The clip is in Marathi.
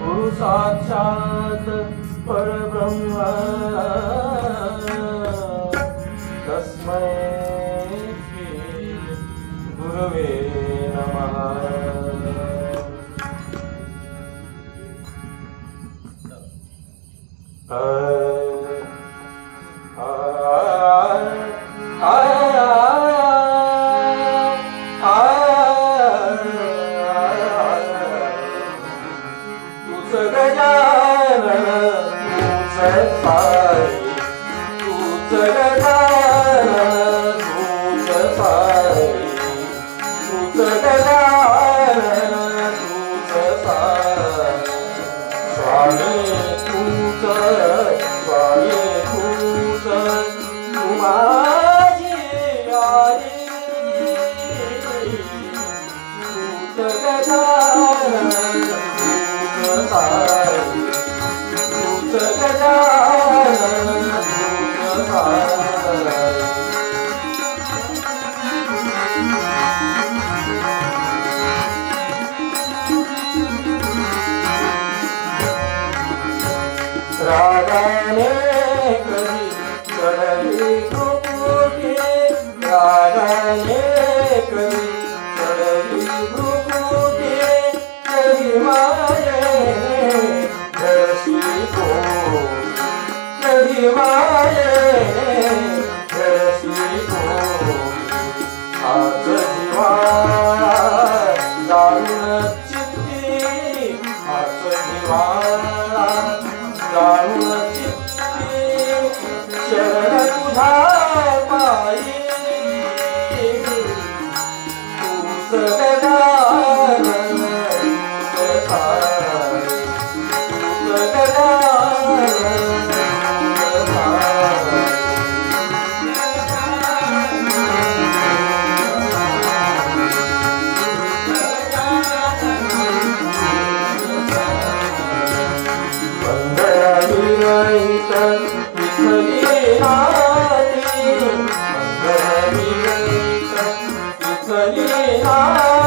गुरु साक्षात परब्रह्म तस्मै श्री गुरवे नमः. गजानन तूच साई, तूच गजानन तूच साई, तूच गजानन तूच साई. स्वामी तूच, स्वामी तूच, तू माझी आई. तूच गजानन तूच साई, तूच गजानन तूच साई. रागाने कधी चढली भ्रुकुटी, रागाने कधी चढली भ्रुकुटी, कधी मायेने धरशी पोटी, कधी मायेने धरशी पोटी. हाच जिव्हाळा जाणून चित्ती, हाच जिव्हाळा जाणून चित्ती, शरण तुझा पायी. तूच गजानन तूच साई, तूच गजानन तूच साई. विरहित विठ्ठली नाती, मंगल विरहित विठ्ठली नाती.